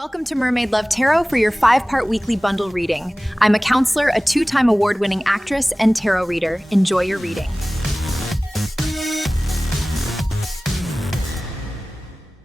Welcome to Mermaid Love Tarot for your 5-part weekly bundle reading. I'm a counselor, a 2-time award-winning actress, and tarot reader. Enjoy your reading.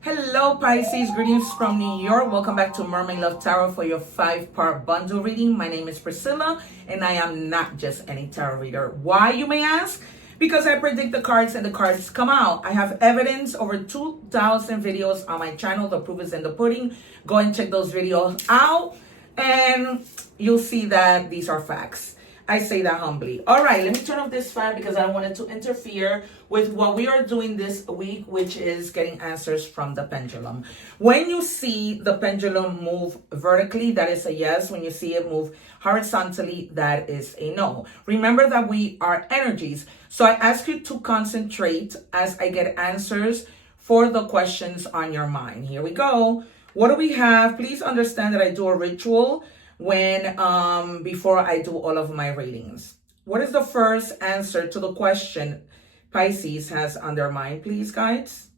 Hello Pisces, greetings from New York. Welcome back to Mermaid Love Tarot for your 5-part bundle reading. My name is Priscilla and I am not just any tarot reader. Why, you may ask? Because I predict the cards and the cards come out. I have evidence, over 2,000 videos on my channel. The proof is in the pudding. Go and check those videos out and you'll see that these are facts. I say that humbly. All right, let me turn off this fan because I don't want it to interfere with what we are doing this week, which is getting answers from the pendulum. When you see the pendulum move vertically, that is a yes. When you see it move horizontally, that is a no. Remember that we are energies. So I ask you to concentrate as I get answers for the questions on your mind. Here we go. What do we have? Please understand that I do a ritual when before I do all of my readings. What is the first answer to the question Pisces has on their mind, please, guys?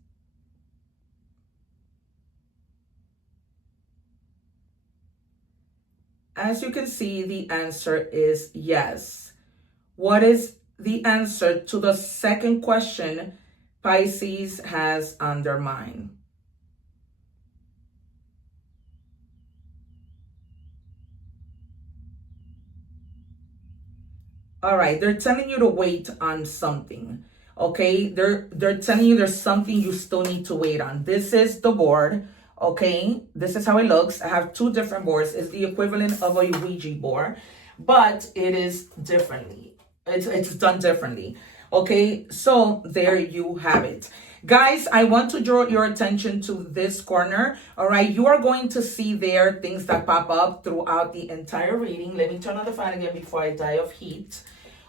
As you can see, the answer is yes. What is the answer to the second question Pisces has on their mind? All right, they're telling you to wait on something. Okay, they're telling you there's something you still need to wait on. This is the board. Okay, this is how it looks. I have 2 different boards. It's the equivalent of a Ouija board, but it is differently. It's done differently. Okay, so there you have it. Guys, I want to draw your attention to this corner. All right, you are going to see there things that pop up throughout the entire reading. Let me turn on the fan again before I die of heat.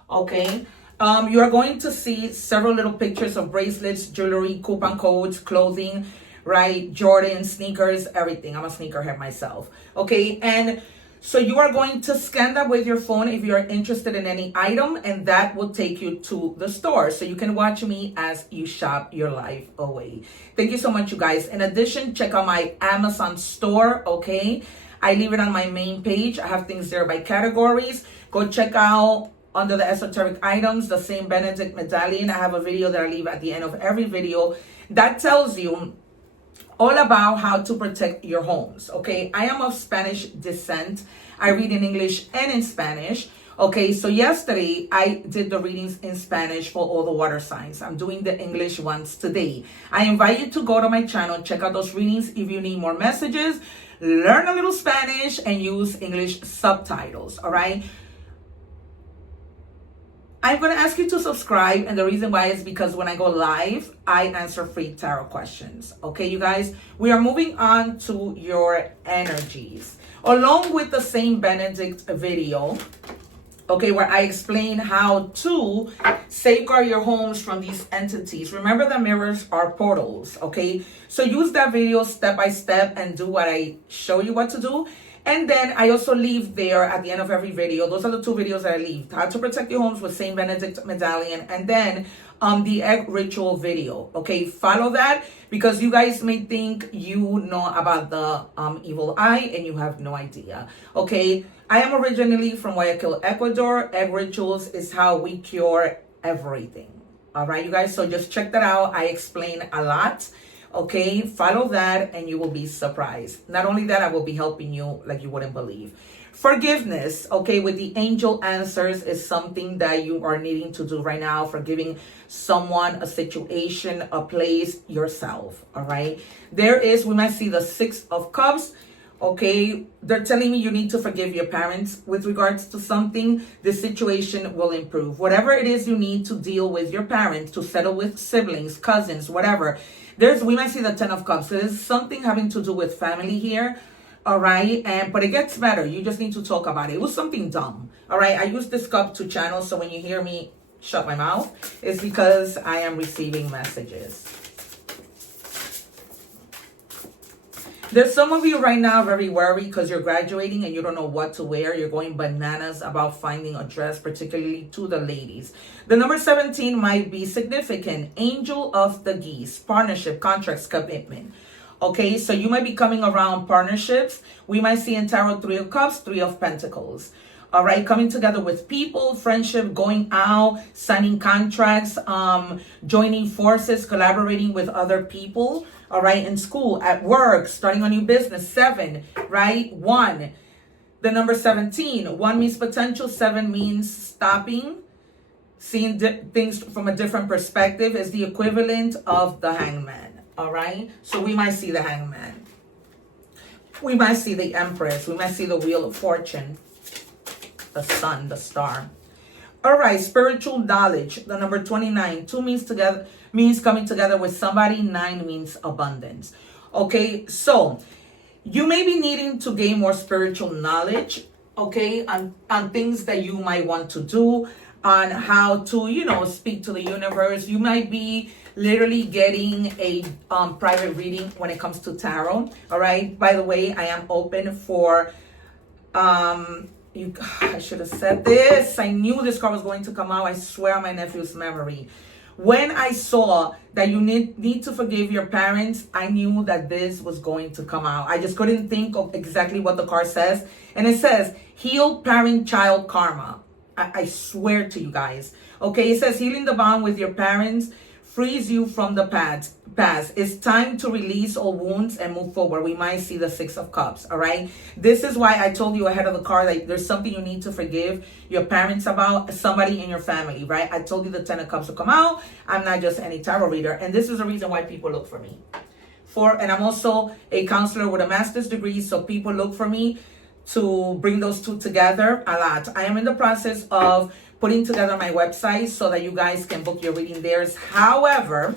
Okay, you are going to see several little pictures of bracelets, jewelry, coupon codes, clothing, right? Jordan, sneakers, everything. I'm a sneakerhead myself. Okay, and so you are going to scan that with your phone if you're interested in any item, and that will take you to the store. So you can watch me as you shop your life away. Thank you so much, you guys. In addition, check out my Amazon store, okay? I leave it on my main page. I have things there by categories. Go check out under the esoteric items, the Saint Benedict medallion. I have a video that I leave at the end of every video that tells you all about how to protect your homes. Okay, I am of Spanish descent. I read in English and in Spanish. Okay, so yesterday I did the readings in Spanish for all the water signs. I'm doing the English ones today. I invite you to go to my channel, check out those readings if you need more messages, learn a little Spanish, and use English subtitles. All right, I'm going to ask you to subscribe, and the reason why is because when I go live, I answer free tarot questions. Okay, you guys, we are moving on to your energies. Along with the Saint Benedict video, okay, where I explain how to safeguard your homes from these entities. Remember that mirrors are portals, okay? So use that video step by step and do what I show you what to do. And then I also leave there at the end of every video, those are the 2 videos that I leave: how to protect your homes with Saint Benedict medallion, and then the egg ritual video. Okay, follow that because you guys may think you know about the evil eye and you have no idea. Okay, I am originally from Guayaquil, Ecuador. Egg rituals is how we cure everything. All right, you guys, so just check that out. I explain a lot. Okay, follow that and you will be surprised. Not only that, I will be helping you like you wouldn't believe. Forgiveness, okay, with the angel answers is something that you are needing to do right now. Forgiving someone, a situation, a place, yourself. All right, we might see the 6 of Cups. Okay, they're telling me you need to forgive your parents with regards to something. The situation will improve. Whatever it is you need to deal with your parents, to settle with siblings, cousins, whatever. We might see the 10 of Cups. So there's something having to do with family here. All right, but it gets better. You just need to talk about it. It was something dumb. All right, I use this cup to channel. So when you hear me shut my mouth, it's because I am receiving messages. There's some of you right now very worried because you're graduating and you don't know what to wear. You're going bananas about finding a dress, particularly to the ladies. The number 17 might be significant. Angel of the Geese, partnership, contracts, commitment. Okay, so you might be coming around partnerships. We might see in tarot 3 of cups, 3 of pentacles. All right, coming together with people, friendship, going out, signing contracts, joining forces, collaborating with other people. All right, in school, at work, starting a new business. 7, right? 1. The number 17. 1 means potential. 7 means stopping, seeing things from a different perspective, is the equivalent of the hangman. All right, so we might see the hangman. We might see the empress. We might see the wheel of fortune, the sun, the star. All right, spiritual knowledge, the number 29. 2 means coming together with somebody. 9 means abundance. Okay, so you may be needing to gain more spiritual knowledge, okay, on things that you might want to do, on how to, speak to the universe. You might be literally getting a private reading when it comes to tarot. All right, by the way, I am open for I should have said this. I knew this card was going to come out. I swear on my nephew's memory. When I saw that you need to forgive your parents, I knew that this was going to come out. I just couldn't think of exactly what the card says. And it says, heal parent-child karma. I swear to you guys. Okay, it says healing the bond with your parents frees you from the past. It's time to release all wounds and move forward. We might see the 6 of cups. All right, this is why I told you ahead of the card, like there's something you need to forgive your parents about, somebody in your family, right? I told you the 10 of cups will come out. I'm not just any tarot reader, and this is the reason why people look for me. And I'm also a counselor with a master's degree, so people look for me to bring those two together a lot. I am in the process of putting together my website so that you guys can book your reading there. However,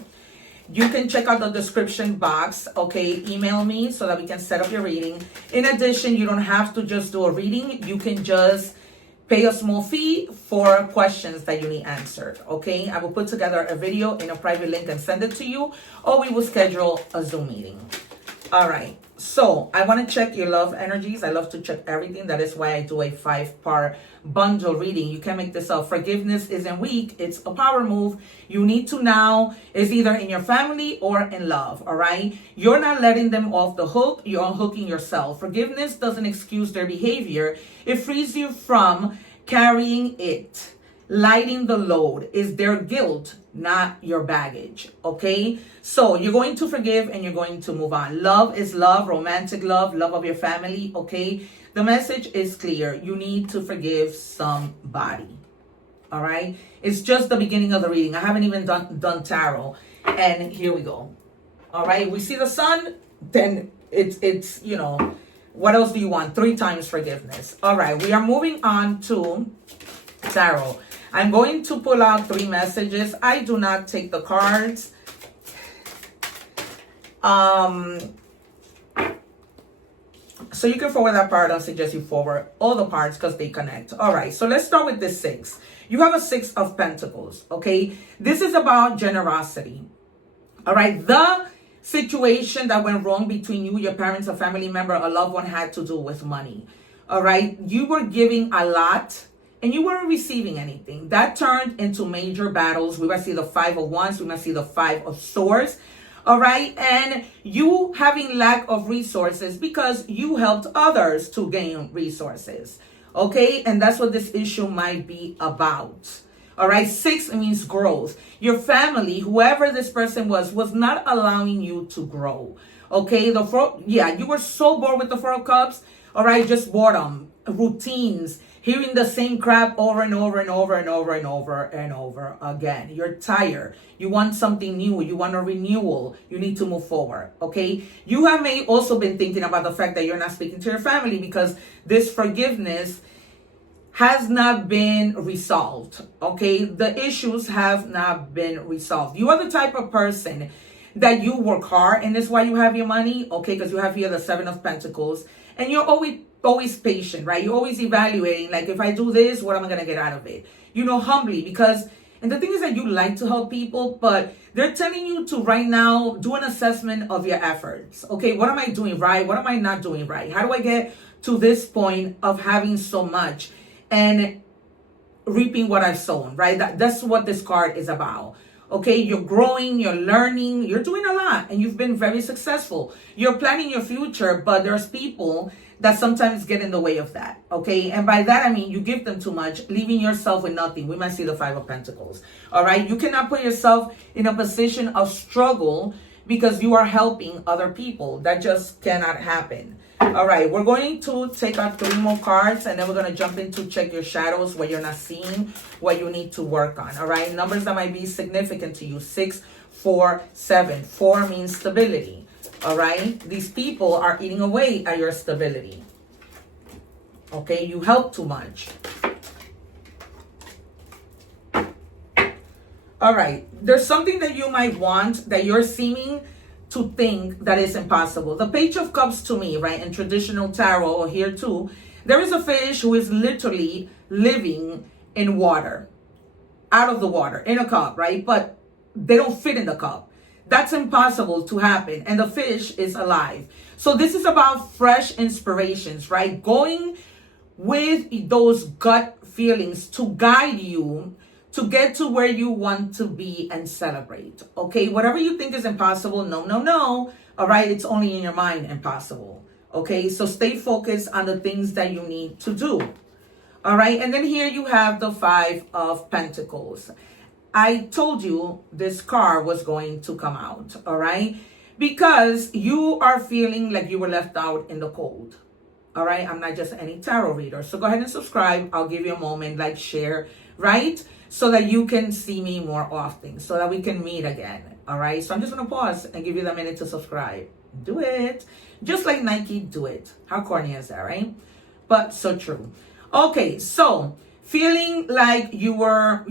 you can check out the description box, okay? Email me so that we can set up your reading. In addition, you don't have to just do a reading. You can just pay a small fee for questions that you need answered, okay? I will put together a video in a private link and send it to you, or we will schedule a Zoom meeting. All right, so I want to check your love energies. I love to check everything. That is why I do a 5-part bundle reading. You can make this up. Forgiveness isn't weak. It's a power move. You need to now, it's either in your family or in love, all right? You're not letting them off the hook. You're unhooking yourself. Forgiveness doesn't excuse their behavior. It frees you from carrying it. Lighting the load is their guilt, not your baggage, okay? So you're going to forgive and you're going to move on. Love is love, romantic love, love of your family, okay? The message is clear. You need to forgive somebody, all right? It's just the beginning of the reading. I haven't even done tarot, and here we go. All right, we see the sun, then it's what else do you want? 3 times forgiveness. All right, we are moving on to tarot. I'm going to pull out 3 messages. I do not take the cards. So you can forward that part. I'll suggest you forward all the parts because they connect. All right, so let's start with this 6. You have a 6 of Pentacles, okay? This is about generosity. All right, the situation that went wrong between you, your parents, a family member, a loved one had to do with money. All right, you were giving a lot and you weren't receiving anything. That turned into major battles. We might see the 5 of Wands. We might see the 5 of Swords. All right. And you having lack of resources because you helped others to gain resources. Okay. And that's what this issue might be about. All right. 6 means growth. Your family, whoever this person was not allowing you to grow. Okay. You were so bored with the 4 of Cups. All right. Just boredom, routines, hearing the same crap over and over and over and over and over and over again. You're tired. You want something new. You want a renewal. You need to move forward, okay? You may also been thinking about the fact that you're not speaking to your family because this forgiveness has not been resolved, okay? The issues have not been resolved. You are the type of person that you work hard, and that's why you have your money, okay? Because you have here the 7 of Pentacles, and you're always patient, right? You're always evaluating, like, if I do this, what am I going to get out of it? Humbly, because, and the thing is that you like to help people, but they're telling you to right now do an assessment of your efforts. Okay, what am I doing right? What am I not doing right? How do I get to this point of having so much and reaping what I've sown, right? That's what this card is about. Okay, you're growing, you're learning, you're doing a lot, and you've been very successful. You're planning your future, but there's people that sometimes get in the way of that. Okay, and by that I mean you give them too much, leaving yourself with nothing. We might see the Five of Pentacles. All right, you cannot put yourself in a position of struggle because you are helping other people. That just cannot happen. All right, we're going to take out 3 more cards, and then we're going to jump into check your shadows, what you're not seeing, what you need to work on. All right, numbers that might be significant to you: 6, 4, 7. 4 means stability. All right, these people are eating away at your stability. Okay, you help too much. All right, there's something that you might want that you're seeming to think that is impossible. The Page of Cups to me, right, in traditional tarot, or here too, there is a fish who is literally living in water, out of the water, in a cup, right? But they don't fit in the cup. That's impossible to happen. And the fish is alive. So this is about fresh inspirations, right? Going with those gut feelings to guide you to get to where you want to be and celebrate. Okay, whatever you think is impossible, no, no, no. All right, it's only in your mind impossible. Okay, so stay focused on the things that you need to do. All right, and then here you have the 5 of Pentacles. I told you this card was going to come out, all right? Because you are feeling like you were left out in the cold. All right, I'm not just any tarot reader. So go ahead and subscribe. I'll give you a moment, like, share, right? So that you can see me more often, so that we can meet again. All right, so I'm just gonna pause and give you the minute to subscribe. Do it. Just like Nike, do it. How corny is that, right? But so true. Okay, so feeling like you were,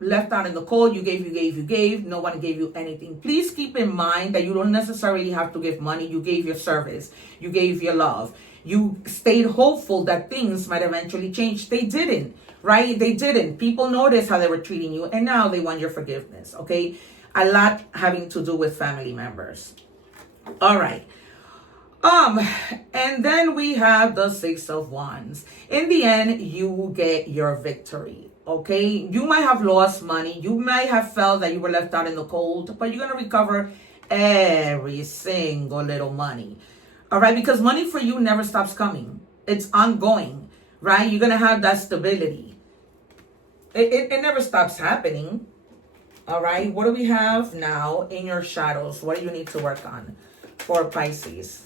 left out in the cold, you gave, no one gave you anything. Please keep in mind that you don't necessarily have to give money. You gave your service, you gave your love. You stayed hopeful that things might eventually change. They didn't, right? They didn't. People noticed how they were treating you, and now they want your forgiveness, okay? A lot having to do with family members. All right. And then we have the 6 of Wands. In the end, you get your victory, okay? You might have lost money. You might have felt that you were left out in the cold, but you're going to recover every single little money. All right, because money for you never stops coming. It's ongoing, right? You're going to have that stability. It never stops happening. All right, what do we have now in your shadows? What do you need to work on for Pisces?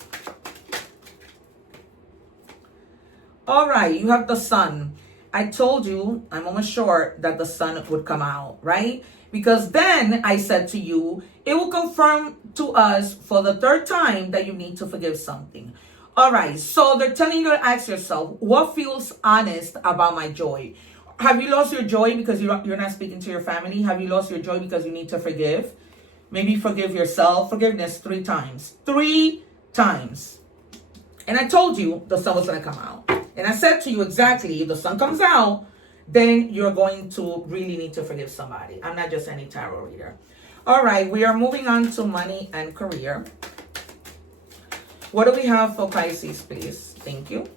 All right, you have the Sun. I told you, I'm almost sure that the Sun would come out, right? Because then I said to you, it will confirm to us for the 3rd time that you need to forgive something. All right, so they're telling you to ask yourself, what feels honest about my joy? Have you lost your joy because you're not speaking to your family? Have you lost your joy because you need to forgive? Maybe forgive yourself. Forgiveness 3 times. 3 times. And I told you the Sun was going to come out. And I said to you exactly, if the Sun comes out, then you're going to really need to forgive somebody. I'm not just any tarot reader. All right, we are moving on to money and career. What do we have for Pisces, please? Thank you.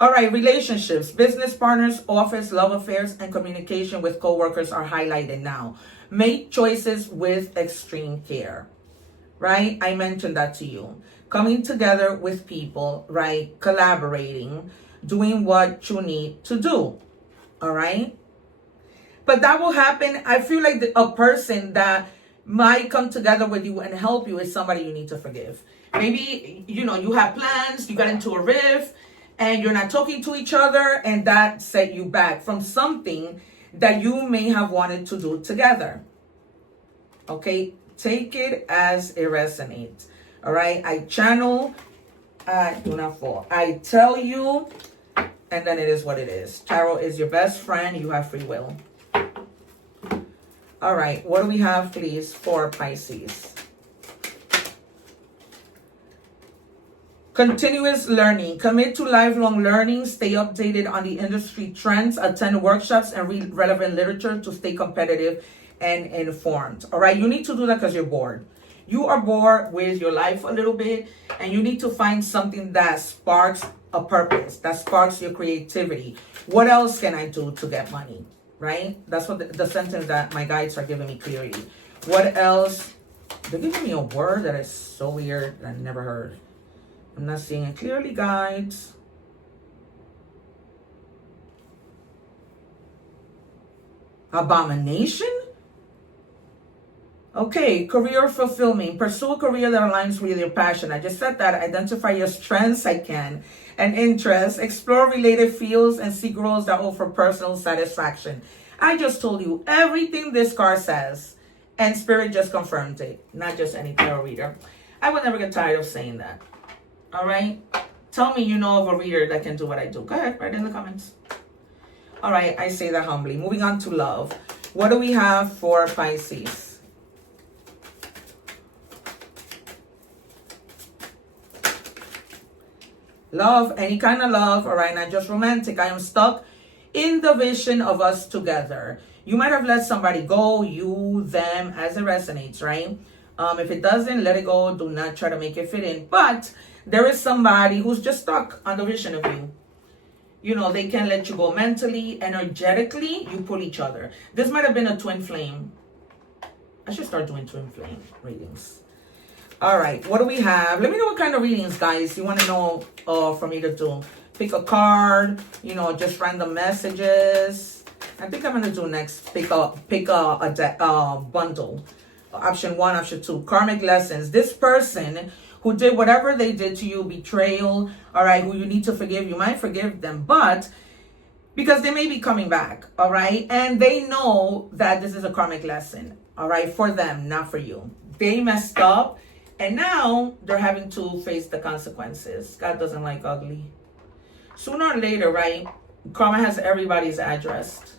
All right, relationships, business partners, office, love affairs, and communication with coworkers are highlighted now. Make choices with extreme care, right? I mentioned that to you. Coming together with people, right? Collaborating, doing what you need to do. All right. But that will happen. I feel like a person that might come together with you and help you is somebody you need to forgive. Maybe, you have plans, you got into a rift, and you're not talking to each other, and that set you back from something that you may have wanted to do together. Okay. Take it as it resonates. All right. I channel, do not fall. I tell you, and then it is what it is. Tarot is your best friend. You have free will. All right. What do we have, please, for Pisces? Continuous learning. Commit to lifelong learning. Stay updated on the industry trends. Attend workshops and read relevant literature to stay competitive and informed. All right. You need to do that because you're bored. You are bored with your life a little bit, and you need to find something that sparks a purpose, that sparks your creativity. What else can I do to get money, right? That's what the sentence that my guides are giving me clearly. What else? They're giving me a word that is so weird that I never heard. I'm not seeing it clearly, guides. Abomination? Okay, career fulfillment. Pursue a career that aligns with your passion. I just said that. Identify your strengths, and interests. Explore related fields and seek roles that offer personal satisfaction. I just told you everything this card says, and Spirit just confirmed it. Not just any tarot reader. I would never get tired of saying that. All right? Tell me you know of a reader that can do what I do. Go ahead, write in the comments. All right, I say that humbly. Moving on to love. What do we have for Pisces? Love, any kind of love, all right, not just romantic. I am stuck in the vision of us together. You might have let somebody go, you, them, as it resonates, right? If it doesn't, let it go. Do not try to make it fit in. But there is somebody who's just stuck on the vision of you. You know, they can't let you go mentally, energetically, you pull each other. This might have been a twin flame. I should start doing twin flame readings. All right, what do we have? Let me know what kind of readings, guys, you want to know for me to do. Pick a card, you know, just random messages. I think I'm going to do next, pick a bundle. Option 1, option 2, karmic lessons. This person who did whatever they did to you, betrayal, all right, who you need to forgive, you might forgive them, but because they may be coming back, all right, and they know that this is a karmic lesson, all right, for them, not for you. They messed up. And now they're having to face the consequences. God doesn't like ugly. Sooner or later, right? Karma has everybody's address.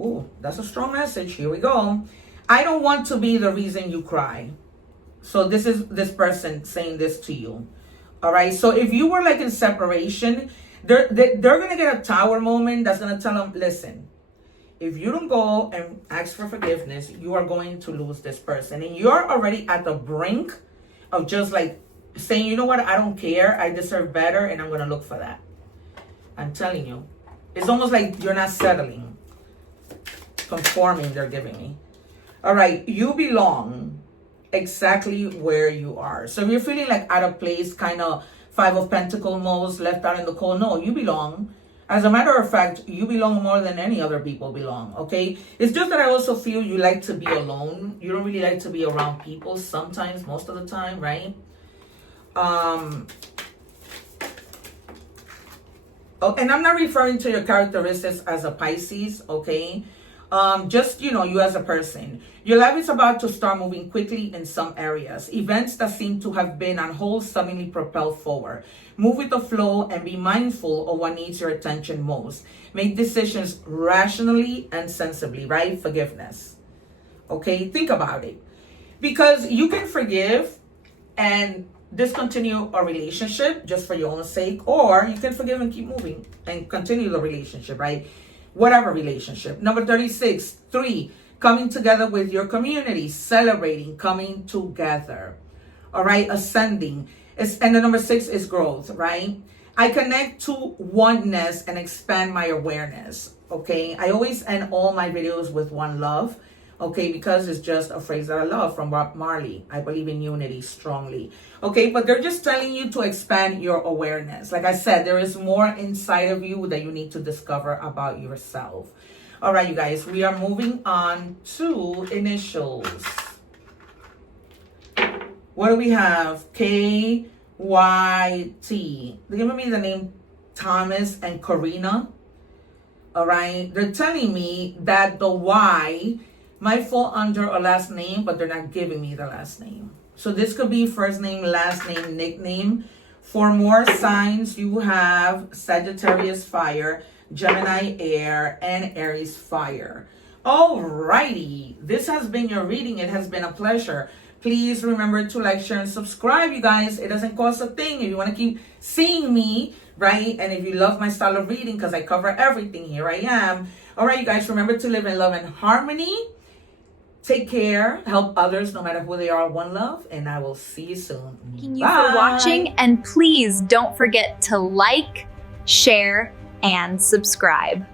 Ooh, that's a strong message. Here we go. I don't want to be the reason you cry. So this is this person saying this to you. All right. So if you were like in separation, they're going to get a tower moment that's going to tell them, listen, if you don't go and ask for forgiveness, you are going to lose this person. And you're already at the brink of just like saying, you know what, I don't care. I deserve better and I'm going to look for that. I'm telling you. It's almost like you're not settling. Conforming, they're giving me. All right, you belong exactly where you are. So if you're feeling like out of place, kind of 5 of Pentacles modes, left out in the cold, no, you belong. As a matter of fact, you belong more than any other people belong, okay? It's just that I also feel you like to be alone. You don't really like to be around people sometimes, most of the time, right? Oh, and I'm not referring to your characteristics as a Pisces, okay? Just, you know, you as a person. Your life is about to start moving quickly in some areas. Events that seem to have been on hold suddenly propel forward. Move with the flow and be mindful of what needs your attention most. Make decisions rationally and sensibly, right? Forgiveness. Okay, think about it. Because you can forgive and discontinue a relationship just for your own sake, or you can forgive and keep moving and continue the relationship, right? Whatever relationship. Number 36, 3, coming together with your community, celebrating, coming together. All right, ascending. And the number 6 is growth, right? I connect to oneness and expand my awareness, okay? I always end all my videos with one love, okay? Because it's just a phrase that I love from Bob Marley. I believe in unity strongly, okay? But they're just telling you to expand your awareness. Like I said, there is more inside of you that you need to discover about yourself. All right, you guys, we are moving on to initials. What do we have? KYT. They're giving me the name Thomas and Karina. All right. They're telling me that the Y might fall under a last name, but they're not giving me the last name. So this could be first name, last name, nickname. For more signs, you have Sagittarius fire, Gemini air, and Aries fire. Alrighty. This has been your reading. It has been a pleasure. Please remember to like, share, and subscribe, you guys. It doesn't cost a thing if you want to keep seeing me, right? And if you love my style of reading, because I cover everything, here I am. All right, you guys, remember to live in love and harmony. Take care. Help others no matter who they are. One love. And I will see you soon. Thank you for watching. And please don't forget to like, share, and subscribe.